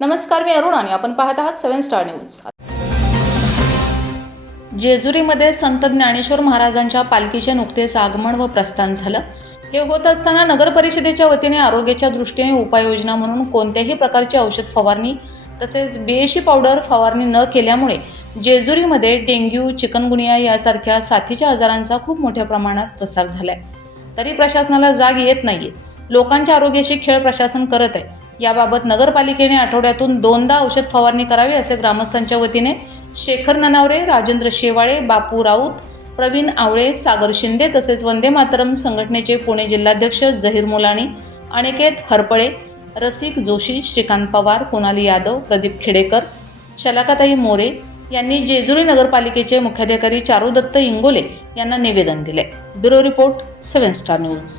नमस्कार मी अरुण आणि आपण पाहत आहात सेव्हन स्टार न्यूज. जेजुरीमध्ये संत ज्ञानेश्वर महाराजांच्या पालखीचे नुकतेच आगमन व प्रस्थान झालं. हे होत असताना नगर परिषदेच्या वतीने आरोग्याच्या दृष्टीने उपाययोजना म्हणून कोणत्याही प्रकारची औषध फवारणी तसेच बीएशी पावडर फवारणी न केल्यामुळे जेजुरीमध्ये डेंग्यू चिकनगुनिया यासारख्या साथीच्या आजारांचा खूप मोठ्या प्रमाणात प्रसार झालाय. तरी प्रशासनाला जाग येत नाहीये. लोकांच्या आरोग्याशी खेळ प्रशासन करत आहे. याबाबत नगरपालिकेने आठवड्यातून दोनदा औषध फवारणी करावी असे ग्रामस्थांच्या वतीने शेखर ननावरे राजेंद्र शेवाळे बापू राऊत प्रवीण आवळे सागर शिंदे तसेच वंदे मातरम संघटनेचे पुणे जिल्हाध्यक्ष जहीर मुलाणी अनिकेत हरपळे रसिक जोशी श्रीकांत पवार कुणाली यादव प्रदीप खेडेकर शलाकाताई मोरे यांनी जेजुरी नगरपालिकेचे मुख्याधिकारी चारुदत्त इंगोले यांना निवेदन दिले. Bureau report seven star news.